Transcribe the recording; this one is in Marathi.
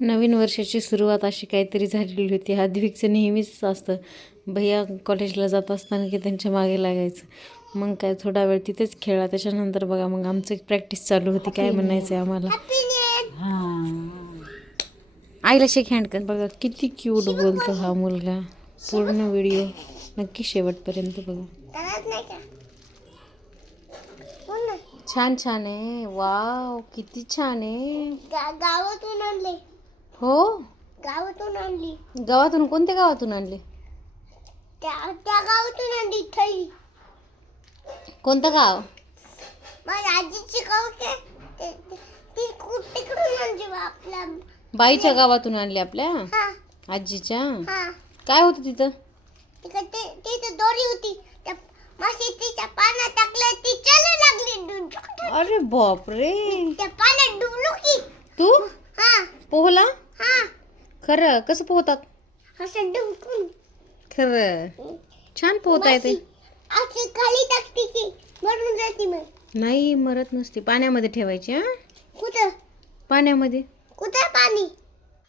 नवीन वर्षाची सुरुवात अशी काहीतरी झालेली होती. हार्दिकचं नेहमीच असतं, भैया कॉलेजला जात असताना की त्यांच्या मागे लागायचं. मग काय थोडा वेळ तिथेच खेळला. त्याच्यानंतर बघा मग आमचं प्रॅक्टिस चालू होती. काय म्हणायचं आहे आम्हाला. आईला शेक हँड कर. बघा किती क्यूट बोलतो हा मुलगा. पूर्ण व्हिडिओ नक्की शेवटपर्यंत बघा. छान छान आहे. वाव किती छान आहे. गावातून आणले. हो गावातून आणली. गावातून? कोणत्या गावातून आणले? त्या गावातून आणली थैली. कोणतं गाव? माझ्या आजीची गाव ती तिकडून आणली आपल्या बाईच्या गावातून आणले आपल्या हा आजीच्या. हा. काय होतं तिथं? तिथं दोरी होती. त्या मशीच्या पाण्यात टाकलं ती चालू लागली. अरे बापरे. त्या पाण्यात डुबलो की. तू हा पोहला? हा. खरं? कसं पोहतात? असं डुबकून. खरं छान पोहता येते. अशी खाली टाकते की मरून जाते. मग नाही मरत नसते. पाण्यामध्ये ठेवायची. हा कुठं पाण्यामध्ये. कुठं पाणी